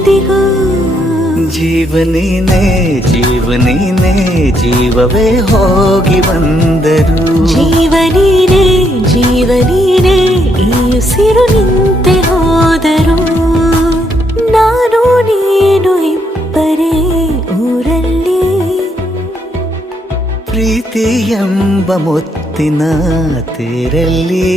ಎಂದಿಗೂ. ಜೀವನೇನೆ ಜೀವನೇನೆ ಜೀವವೇ ಹೋಗಿ ಬಂದರು. ಜೀವನೀನೇ ಜೀವನೀನೇ ಈ ಉಸಿರು ನಿಂತೆ ಹೋದರು. ನಾನು ನೀನು ಇಬ್ಬರೇ ಊರಲ್ಲಿ, ಪ್ರೀತಿ ಎಂಬ ಮುತ್ತಿನ ತೇರಲ್ಲಿ.